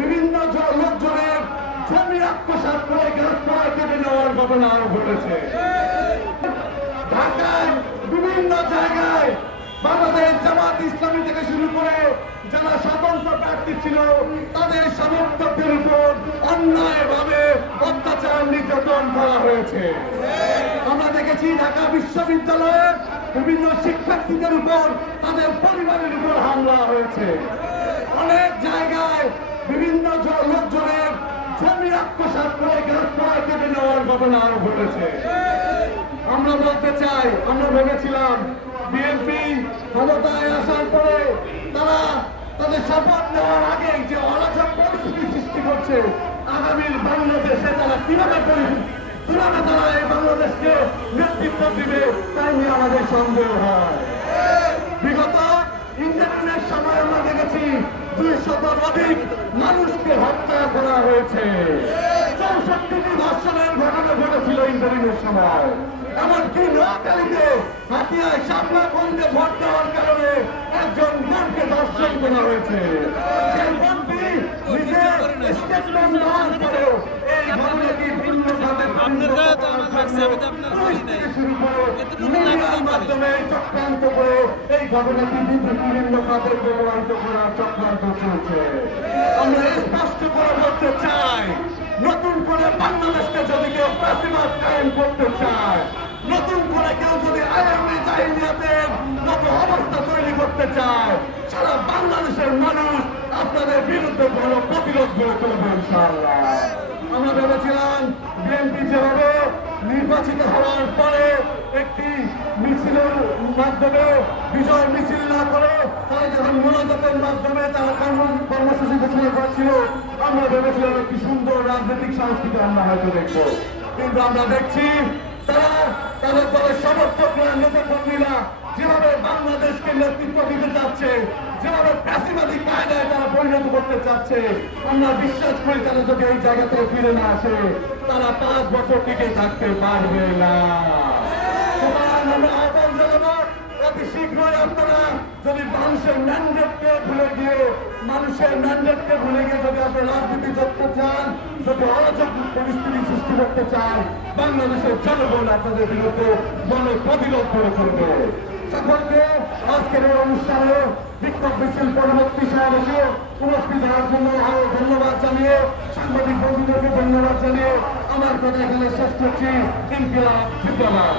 বিভিন্ন লোকজনের জমি আত্মসাৎ করে গাছপালা কেটে নেওয়ার ঘটনাও ঘটেছে। ঢাকায় বিভিন্ন জায়গায় বাংলাদেশ জামাত ইসলামী থেকে শুরু করে যারা স্বতন্ত্র প্রার্থী ছিল তাদের সমর্থকদের উপর অন্যায়ভাবে অত্যাচার নির্যাতন করা হয়েছে। আমরা দেখেছি ঢাকা বিশ্ববিদ্যালয়ের বিভিন্ন শিক্ষার্থীদের উপর তাদের পরিবারের উপর হামলা হয়েছে। অনেক জায়গায় বিভিন্ন লোকজনের জমি আত্মসাৎ করে গাছপালা কেটে নেওয়ার ঘটনাও ঘটেছে। আমরা বলতে চাই, আমরা ভেবেছিলাম বিএনপি ক্ষমতায় আসার পরে তারা তাদের শপথ নেওয়ার আগে যে অরাজক পরিস্থিতি সৃষ্টি করছে আগামীর বাংলাদেশে তারা কিভাবে তারা এই বাংলাদেশকে নেতৃত্ব দিবে তাই নিয়ে আমাদের সন্দেহ হয়। বিগত ইন্টারনেট সময় আমরা দেখেছি 200-র অধিক মানুষকে হত্যা করা হয়েছে। 64টি ধর্ষণের ঘটনা ঘটেছিল ইন্টারনেট সময়। এমনকি নোয়াখালীতে হাতিয়ায় শাপলা কন্যে ভোট দেওয়ার কারণে একজন বোনকে ধর্ষণ করা হয়েছে। সেই বোনটি নিজের স্টেটমেন্ট দেওয়ার পরেও এই ঘটনাটি ভিন্ন মাধ্যমে চক্রান্ত করে এই ঘটনাটি বিভিন্ন খাতে প্রভাবিত করার চক্রান্ত চলছে। আমরা স্পষ্ট করে বলতে চাই, নতুন করে বাংলাদেশকে যদি কেউ ফ্যাসিবাদ কায়েম করতে চায়, নতুন করে কেউ যদি আয়ামে জাহিলিয়াতের মতো অবস্থা তৈরি করতে চায়, সারা বাংলাদেশের মানুষ আপনাদের বিরুদ্ধে বড় প্রতিরোধ গড়ে তুলবে ইনশাআল্লাহ। আমরা ভেবেছিলাম বিএনপি যেভাবে নির্বাচিত হওয়ার পরে একটি মিছিলের মাধ্যমে বিজয় মিছিল না করে তারা যখন মোনাজাতের মাধ্যমে তারা কর্মসূচি ঘোষণা করছিল, আমরা ভেবেছিলাম একটি সুন্দর রাজনৈতিক সংস্কৃতি আমরা হয়তো দেখবো। কিন্তু আমরা দেখছি তারা তাদের দলের সমর্থকরা নেতাকর্মীরা যেভাবে বাংলাদেশকে নেতৃত্ব দিতে চাচ্ছে, যেভাবে ফ্যাসিবাদী কায়দায় তারা পরিণত করতে চাচ্ছে, আমরা বিশ্বাস করি তারা যদি এই জায়গা থেকে ফিরে না আসে তারা 5 বছর টিকে থাকতে পারবে না। আমরা আহ্বান জানাবো অতি শীঘ্রই আপনারা যদি মানুষের ম্যান্ডেটকে ভুলে গিয়ে যদি আপনি রাজনীতি করতে চান, যদি অরাজক পরিস্থিতি সৃষ্টি করতে চান, বাংলাদেশের জনগণ আপনাদের বিরুদ্ধে প্রতিরোধ করে করবে। সকলকে আজকের এই অনুষ্ঠানে বিক্ষোভ মিছিল পরবর্তী সমাবেশে উপস্থিত হওয়ার জন্য ধন্যবাদ জানিয়ে, সাংবাদিক বন্ধুদেরকে ধন্যবাদ জানিয়ে আমার কথা এখানে শেষ করছি। ইনকিলাব জিন্দাবাদ।